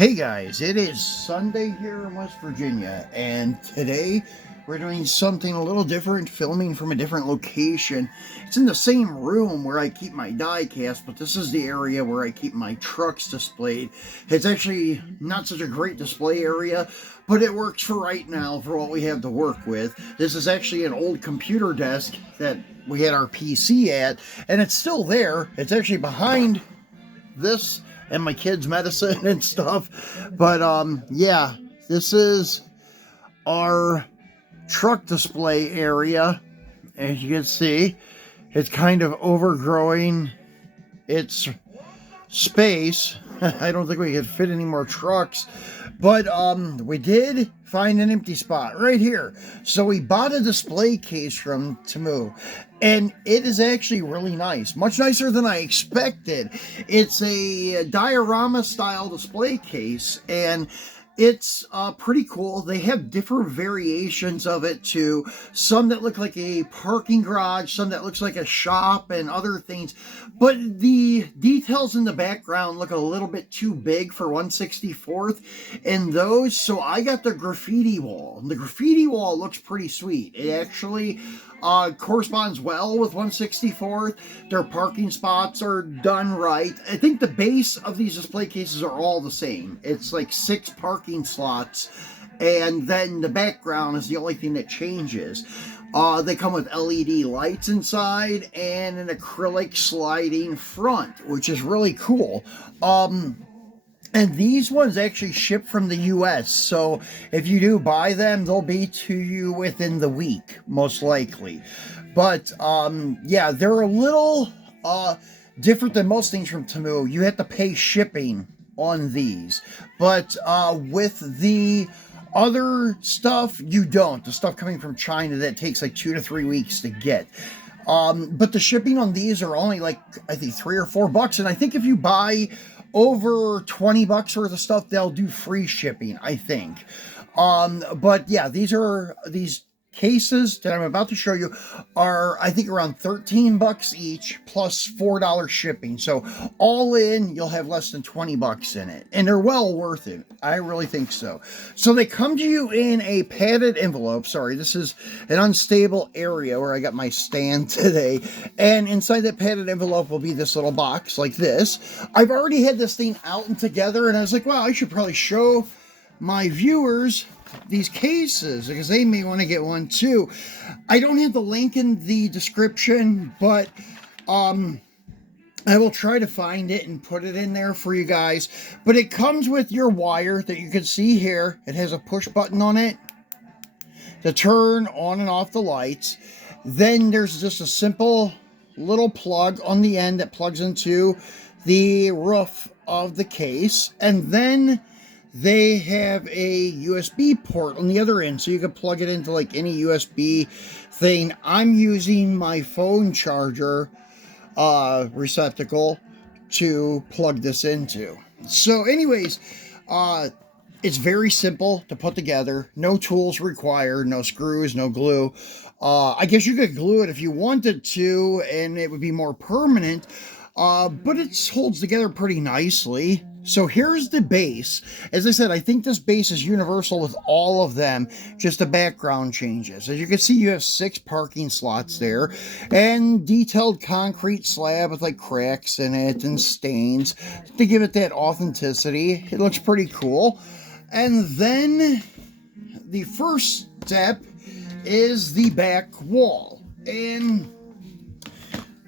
Hey guys, it is Sunday here in West Virginia, and today we're doing something a little different, filming from a different location. It's in the same room where I keep my diecast, but this is the area where I keep my trucks displayed. It's actually not such a great display area, but it works for right now for what we have to work with. This is actually an old computer desk that we had our PC at, and it's still there. It's actually behind this and my kids' medicine and stuff. But yeah, this is our truck display area. As you can see, it's kind of overgrowing its space. I don't think we could fit any more trucks, but we did find an empty spot right here. So we bought a display case from TEMU, and it is actually really nice, much nicer than I expected. It's a diorama style display case, and it's pretty cool. They have different variations of it too. Some that look like a parking garage, some that looks like a shop and other things. But the details in the background look a little bit too big for 1/64th in those. So I got the graffiti wall. The graffiti wall looks pretty sweet. It actually corresponds well with 1/64th. Their parking spots are done right. I think the base of these display cases are all the same. It's like 6 parking slots, and then the background is the only thing that changes. They come with LED lights inside and an acrylic sliding front, which is really cool. And these ones actually ship from the US, so if you do buy them, they'll be to you within the week, most likely. But yeah, they're a little different than most things from TEMU. You have to pay shipping on these, but with the other stuff, you don't. The stuff coming from China that takes like 2 to 3 weeks to get. But the shipping on these are only like, I think, $3 or $4, and I think if you buy over $20 worth of stuff, they'll do free shipping, I think. But yeah, these cases that I'm about to show you are, I think, around $13 each plus $4 shipping. So all in, you'll have less than $20 in it, and they're well worth it. I really think so. So they come to you in a padded envelope. Sorry, this is an unstable area where I got my stand today, and inside that padded envelope will be this little box like this. I've already had this thing out and together, and I was like, wow, I should probably show my viewers these cases because they may want to get one too. I don't have the link in the description, but I will try to find it and put it in there for you guys. But it comes with your wire that you can see here. It has a push button on it to turn on and off the lights. Then there's just a simple little plug on the end that plugs into the roof of the case, and then they have a USB port on the other end, so you can plug it into like any USB thing. I'm using my phone charger receptacle to plug this into. So anyways, it's very simple to put together. No tools required, no screws, no glue. I guess you could glue it if you wanted to, and it would be more permanent. But it holds together pretty nicely. So here's the base. As I said, I think this base is universal with all of them, just the background changes. As you can see, you have 6 parking slots there, and detailed concrete slab with like cracks in it and stains to give it that authenticity. It looks pretty cool. And then the first step is the back wall, and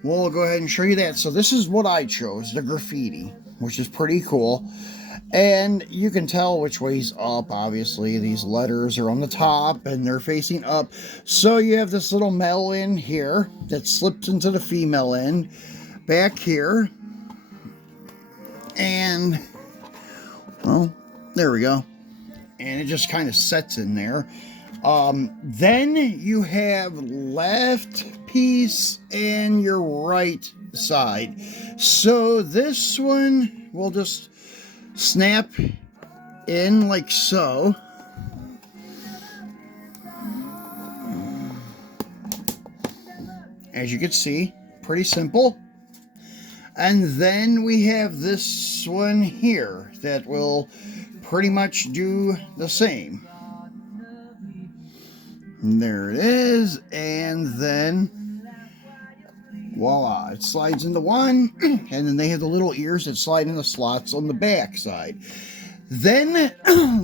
we'll go ahead and show you that. So this is what I chose, the graffiti, which is pretty cool. And you can tell which way's up, obviously. These letters are on the top and they're facing up. So you have this little metal end here that slips into the female end back here. And, well, there we go. And it just kind of sets in there. Then you have left piece and your right side. So this one will just snap in like so. As you can see, pretty simple. And then we have this one here that will pretty much do the same. And there it is, and then voila, it slides into one, and then they have the little ears that slide in the slots on the back side. Then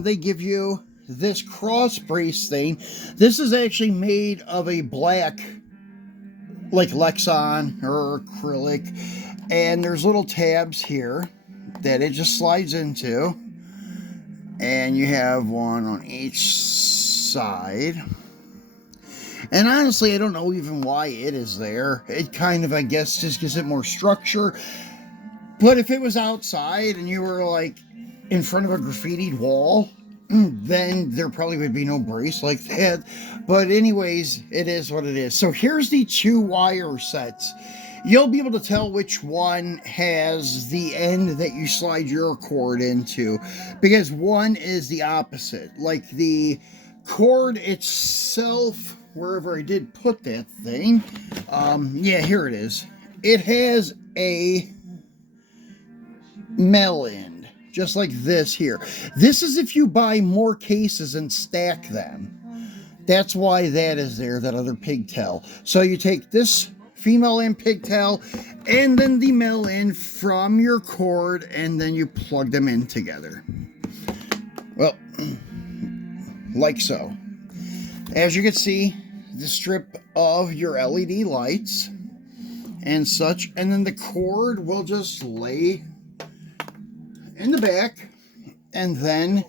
they give you this cross brace thing. This is actually made of a black, like Lexan or acrylic, and there's little tabs here that it just slides into, and you have one on each side. And honestly, I don't know even why it is there. It kind of, I guess, just gives it more structure. But if it was outside and you were like in front of a graffitied wall, then there probably would be no brace like that. But anyways, it is what it is. So here's the 2 wire sets. You'll be able to tell which one has the end that you slide your cord into, because one is the opposite. Like the cord itself, wherever I did put that thing, yeah, here it is. It has a male end, just like this here. This is if you buy more cases and stack them. That's why that is there, that other pigtail. So you take this female end pigtail and then the male end from your cord, and then you plug them in together. Well, like so. As you can see, the strip of your LED lights and such, and then the cord will just lay in the back, and then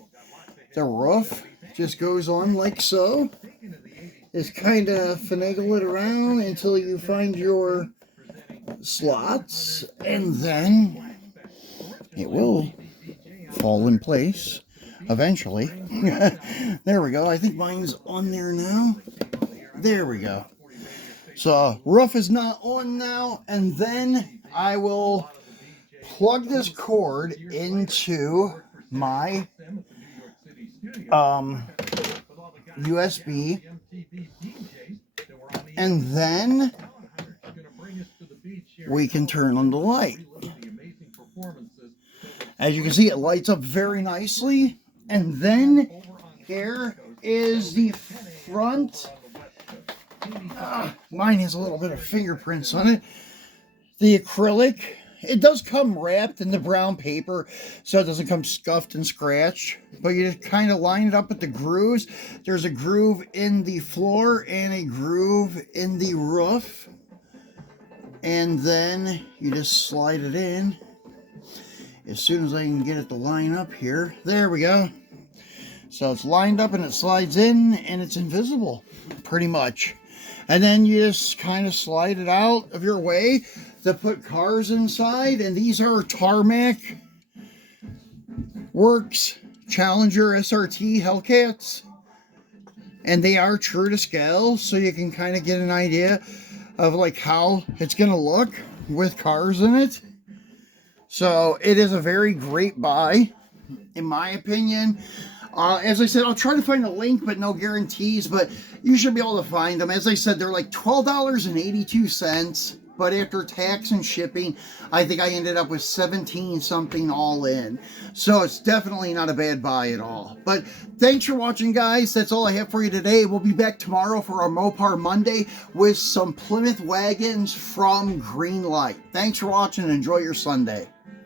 the roof just goes on like so. Just kind of finagle it around until you find your slots, and then it will fall in place eventually. There we go. I think mine's on there now. There we go. So roof is not on now, and then I will plug this cord into my USB, and then we can turn on the light. As you can see, it lights up very nicely. And then here is the front. Mine has a little bit of fingerprints on it. The acrylic. It does come wrapped in the brown paper, so it doesn't come scuffed and scratched. But you just kind of line it up with the grooves. There's a groove in the floor and a groove in the roof. And then you just slide it in. As soon as I can get it to line up here. There we go. So it's lined up and it slides in, and it's invisible, pretty much. And then you just kind of slide it out of your way to put cars inside. And these are Tarmac Works Challenger SRT Hellcats. And they are true to scale, so you can kind of get an idea of like how it's going to look with cars in it. So it is a very great buy, in my opinion. As I said, I'll try to find a link, but no guarantees. But you should be able to find them. As I said, they're like $12.82. But after tax and shipping, I think I ended up with 17 something all in. So it's definitely not a bad buy at all. But thanks for watching, guys. That's all I have for you today. We'll be back tomorrow for our Mopar Monday with some Plymouth wagons from Greenlight. Thanks for watching and enjoy your Sunday.